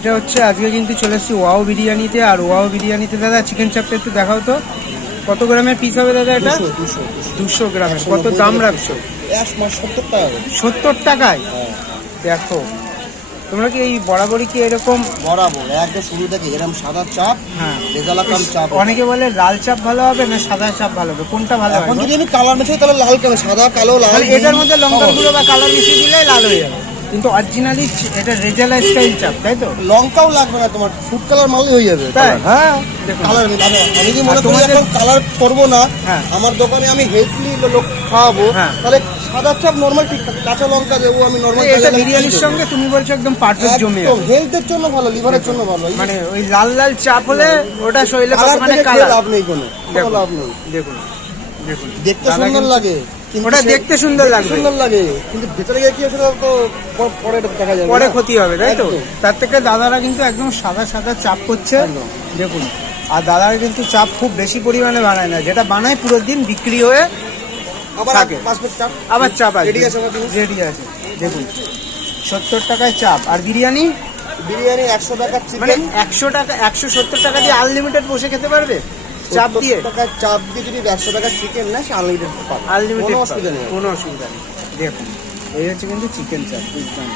এটা হচ্ছে আজকে কিন্তু চলে এসেছি ওয়াও বিরিয়ানিতে। আর ওয়াও বিরিয়ানিতে দাদা চিকেন চাপটা একটু দেখাও তো, কত গ্রামের পিস হবে দাদা এটা? 200 গ্রামের। কত দাম রাখছো? 70 টাকা। 70 টাকায়? দেখো তোমরা কি এই বরাবরই কি এরকম বরাবর একদম শুরু থেকে এরকম সাদা চাপ, হ্যাঁ রেজালাকাম চাপ। অনেকে বলে লাল চাপ ভালো হবে না সাদা চাপ ভালো হবে, কোনটা ভালো হবে? এখন যদি আমি কালার মেশাই তাহলে লাল কালো, সাদা কালো লাল, এটার মধ্যে লঙ্কার গুঁড়ো বা কালার মিশিয়ে দিলে লাল হয়ে যাবে, কিন্তু অরিজিনালি এটা রেজালা স্টাইল চাপ, তাই তো? লঙ্কাও লাগবে না তোমার, ফুড কালার মারলে হয়ে যাবে। তাই? হ্যাঁ কালার। আমি কি মনে করি এখন কালার করবো না, হ্যাঁ আমার দোকানে আমি হেলথলি লোক খাওয়াবো, তাহলে সাদা চাপ নরমাল ঠিক কাঁচা লঙ্কা দেবো আমি নরমাল। এটা বিরিয়ানির সঙ্গে তুমি বলছো একদম পারফেক্ট জমে যাবে, হেলথের জন্য ভালো, লিভারের জন্য ভালো। মানে ওই লাল লাল চাপ হলে ওটা শরীরে মানে কালার লাভ নেই, কোনো লাভ নেই। দেখুন দেখুন দেখতে সুন্দর লাগে, ওটা দেখতে সুন্দর লাগে, কিন্তু ভেতরে গিয়ে কি সেটা তো পরে দেখা যাবে, পরে ক্ষতি হবে, তাই তো? তার থেকে দাদারা কিন্তু একদম সাদা সাদা চাপ করছে দেখুন। আর দাদারা কিন্তু চাপ খুব বেশি পরিমাণে বানায় না, যেটা বানায় পুরো দিন বিক্রি হয়ে থাকে। আবার চাপ আছে, রেডি আছে দেখুন। 70 টাকায় চাপ। আর বিরিয়ানি 100 টাকা, মানে 100 টাকা 170 টাকা দিয়ে আনলিমিটেড বসে খেতে পারবে চাপ দিয়ে। চাপ দিয়ে যদি 100 টাকা চিকেন না, সে আনলিমিটেড পাবে, আনলিমিটেড, কোনো অসুবিধা নেই। কোনো অসুবিধা নেই। দেখুন এই হচ্ছে কিন্তু চিকেন চাপ, বুঝলাম।